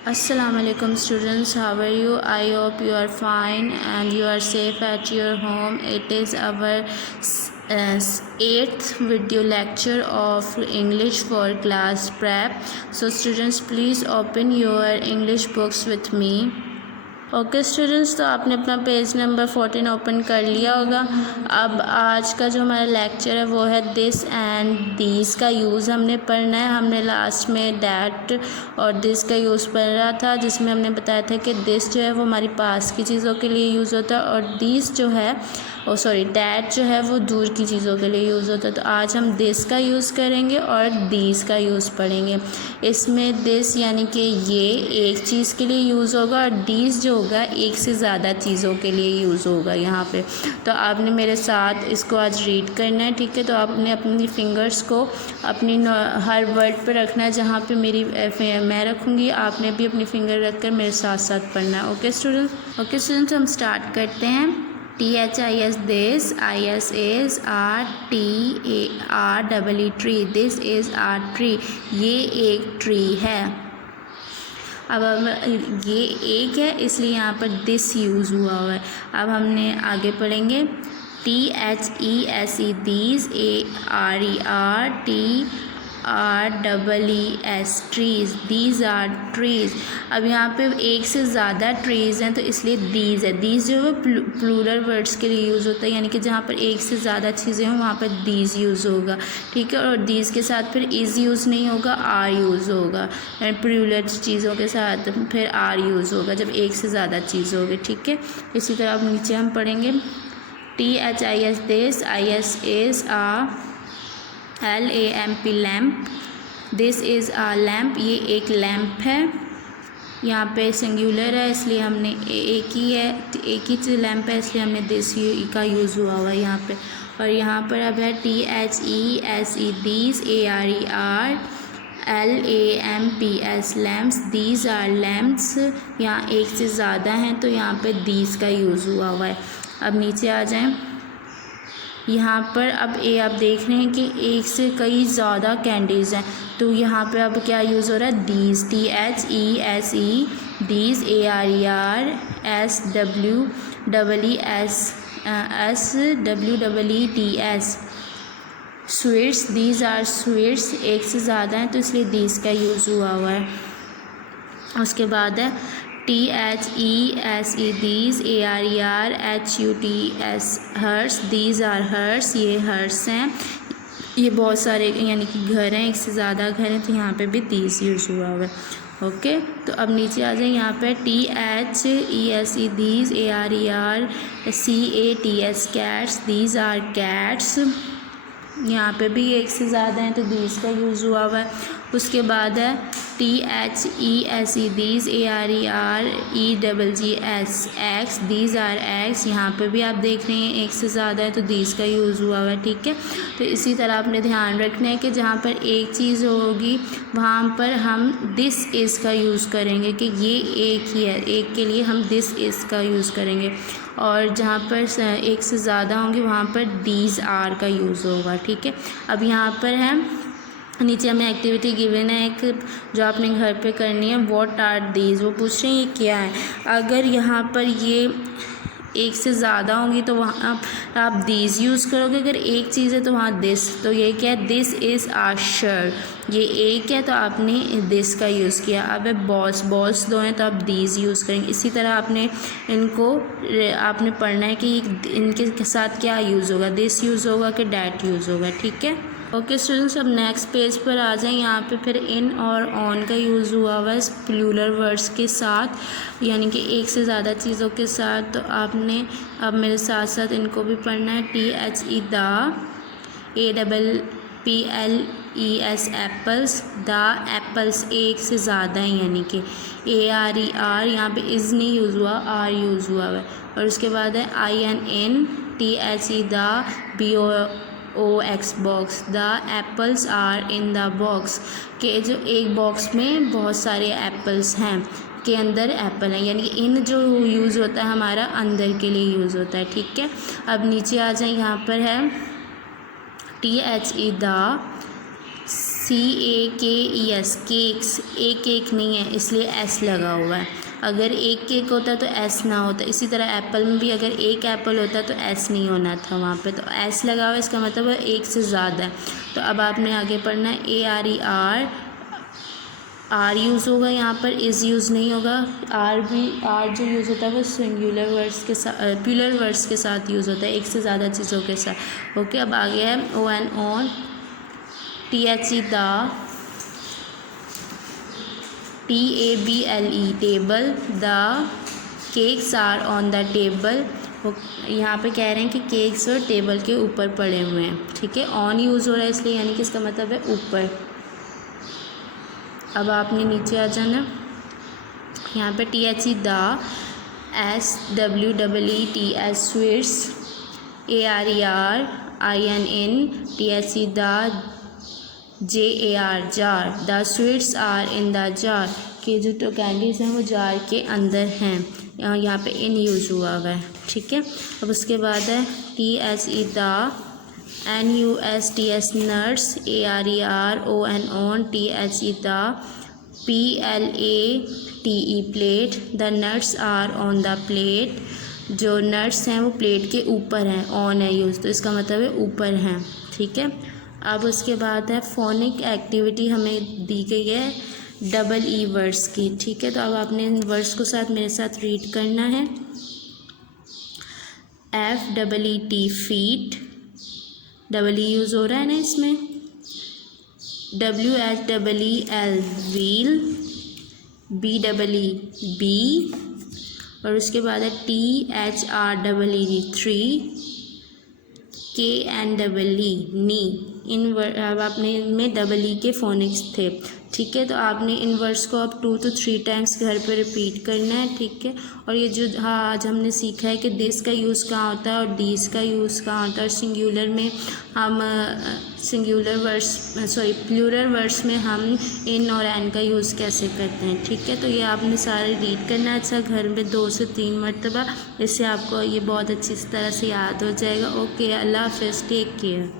Assalamualaikum students, how are you? I hope you are fine and you are safe at your home. It is our eighth video lecture of English for class prep. So students, please open your English books with me. Okay students, तो आपने अपना page number 14 open कर लिया होगा। अब आज का जो हमारा लेक्चर है वो है दिस एंड दीज का यूज़ हमने पढ़ना है। हमने लास्ट में डैट और दिस का यूज़ पढ़ा था, जिसमें हमने बताया था कि दिस जो है वो हमारी पास की चीज़ों के लिए यूज़ होता है और दीज जो है डैट जो है वो दूर की चीज़ों के लिए यूज़ होता है। तो आज हम दिस का यूज़ करेंगे और दीज का यूज़ पढ़ेंगे। इसमें दिस यानी कि ये एक चीज़ के लिए यूज़ होगा और दीज जो होगा एक से ज़्यादा चीज़ों के लिए यूज़ होगा यहाँ पे। तो आपने मेरे साथ इसको आज रीड करना है, ठीक है। तो आपने अपनी फिंगर्स को अपनी हर वर्ड पे रखना है। जहाँ पे मेरी मैं रखूँगी आपने भी अपनी फिंगर रख कर मेरे साथ साथ पढ़ना है। ओके स्टूडेंट्स, हम स्टार्ट करते हैं। THIS this, IS RTAR tree, this is a tree, ये एक ट्री है। अब ये एक है इसलिए यहाँ पर दिस यूज़ हुआ है। अब हमने आगे पढ़ेंगे THESE these, TREES trees, these are trees. अब यहाँ पे एक से ज़्यादा ट्रीज़ हैं तो इसलिए दीज है। दीज जो है प्लूरल वर्ड्स के लिए यूज़ होता है, यानी कि जहाँ पर एक से ज़्यादा चीज़ें हों वहाँ पर दीज यूज़ होगा, ठीक है। और दीज के साथ फिर इज़ यूज़ नहीं होगा, आर यूज़ होगा। प्लूरल चीज़ों के साथ फिर आर यूज़ होगा जब एक से ज़्यादा चीज़ होगी, ठीक है। इसी तरह अब नीचे हम पढ़ेंगे THIS this, IS is LAMP lamp, this is a lamp, ये एक लैम्प है। यहाँ पे सिंगुलर है इसलिए हमने एक ही लैम्प है इसलिए हमने दिस का यूज़ हुआ है यहाँ पे। और यहाँ पर अब है THESE these, ARER lamps, these are lamps. यहाँ एक से ज़्यादा हैं तो यहाँ पे दीज का यूज़ हुआ है। अब नीचे आ जाएं। यहाँ पर अब आप देख रहे हैं कि एक से कई ज़्यादा कैंडीज़ हैं तो यहाँ पे अब क्या यूज़ हो रहा है, these, THESE these, ARERSWEETS sweets, these are sweets, एक से ज़्यादा हैं तो इसलिए दीज का यूज़ हुआ है। उसके बाद है THESE these, ARERHUTS huts, these are huts, ये हर्स हैं। ये बहुत सारे यानी कि घर हैं, एक से ज़्यादा घर हैं तो यहाँ पे भी दीज यूज़ हुआ है। ओके, तो अब नीचे आ जाए। यहाँ पे THESE these, ARERCATS cats, these are cats. यहाँ पे भी एक से ज़्यादा हैं तो दीज का यूज़ हुआ है। उसके बाद है THESE these, AREREGGS eggs, these are eggs. यहाँ पे भी आप देख रहे हैं एक से ज़्यादा है तो दीज का यूज़ हुआ है, ठीक है। तो इसी तरह आपने ध्यान रखना है कि जहाँ पर एक चीज़ होगी वहाँ पर हम दिस इज़ का यूज़ करेंगे कि ये एक ही है, एक के लिए हम दिस इज़ का यूज़ करेंगे। और जहाँ पर एक से ज़्यादा होंगे वहाँ पर दीज आर का यूज़ होगा, ठीक है। अब यहाँ पर है नीचे हमें एक्टिविटी गिवन है एक जो आपने घर पे करनी है। व्हाट आर दीज, वो पूछ रहे हैं ये क्या है। अगर यहाँ पर ये एक से ज़्यादा होंगी तो वहाँ आप दीज यूज़ करोगे, अगर एक चीज़ है तो वहाँ दिस। तो ये क्या है, दिस इज़ आ शर्ट, ये एक है तो आपने दिस का यूज़ किया। अब बॉल्स दो हैं तो आप दीज यूज़ करेंगे। इसी तरह आपने आपने पढ़ना है कि इनके साथ क्या यूज़ होगा, दिस यूज़ होगा कि डैट यूज़ होगा, ठीक है। ओके स्टूडेंट्स, अब नेक्स्ट पेज पर आ जाएं। यहाँ पे फिर इन और ऑन का यूज़ हुआ है प्लूरल वर्ड्स के साथ, यानी कि एक से ज़्यादा चीज़ों के साथ। तो आपने अब मेरे साथ साथ इनको भी पढ़ना है। THE the, APPLES apples, the apples एक से ज़्यादा है यानी कि ARER, यहाँ पे इज़ नहीं यूज़ हुआ, आर यूज़ हुआ है। और उसके बाद है INN THE the BOX box, the apples are in the box, के जो एक बॉक्स में बहुत सारे एप्पल्स हैं के अंदर एप्पल है, यानी कि इन जो यूज़ होता है हमारा अंदर के लिए यूज़ होता है, ठीक है। अब नीचे आ जाए। यहाँ पर है THE द CAKES, केक्स, एक नहीं है इसलिए S लगा हुआ है। अगर एक केक होता तो S ना होता। इसी तरह एप्पल में भी अगर एक एप्पल होता तो S नहीं होना था वहाँ पे, तो S लगा हुआ है, इसका मतलब है एक से ज़्यादा है। तो अब आपने आगे पढ़ना है ARER, R यूज़ होगा यहाँ पर, इज़ यूज़ नहीं होगा। R जो यूज़ होता है वो सिंगुलर वर्ड्स के साथ, प्लूरल वर्ड्स के साथ यूज़ होता है, एक से ज़्यादा चीज़ों के साथ। ओके, अब आगे है ON, THE the, TABLE table, the cakes are on the table. यहाँ पे कह रहे हैं कि केक्स और टेबल के ऊपर पड़े हुए हैं, ठीक है। ऑन यूज़ हो रहा है इसलिए, यानी कि इसका मतलब है ऊपर। अब आपने नीचे आ जाना, यहाँ पे THE the, SWEETS sweets, ARER INN, THE the, JAR jar, the sweets are in the jar, कि जो तो कैंडीज़ हैं वो जार के अंदर हैं, यहाँ पे इन यूज़ हुआ है, ठीक है। अब उसके बाद है THE the, NUSTS nuts, ARER ON, THE the, PLATE plate, the nuts are on the plate, जो नट्स हैं वो प्लेट के ऊपर हैं, ऑन है यूज़, तो इसका मतलब है ऊपर हैं, ठीक है। अब उसके बाद है फोनिक एक्टिविटी हमें दी गई है EE वर्ड्स की, ठीक है। तो अब आपने इन वर्ड्स को साथ मेरे साथ रीड करना है। FEET फीट, EE यूज़ हो रहा है ना इसमें। WHEEL व्हील, BEE बी, और उसके बाद है THREE थ्री, KNEE नी। इन अब आपने इनमें EE के फोनिक्स थे, ठीक है। तो आपने इन वर्ड्स को अब 2 to 3 टाइम्स घर पे रिपीट करना है, ठीक है। और ये जो आज हमने सीखा है कि दिस का यूज़ कहाँ होता है और दीस का यूज़ कहाँ होता है, और सिंगुलर में हम प्लूरल वर्ड्स में हम इन और एन का यूज़ कैसे करते हैं, ठीक है। तो ये आपने सारे रीड करना है अच्छा घर में 2 से 3 मरतबा, इससे आपको ये बहुत अच्छी तरह से याद हो जाएगा। ओके, अल्लाह हाफ़िज़, टेक केयर।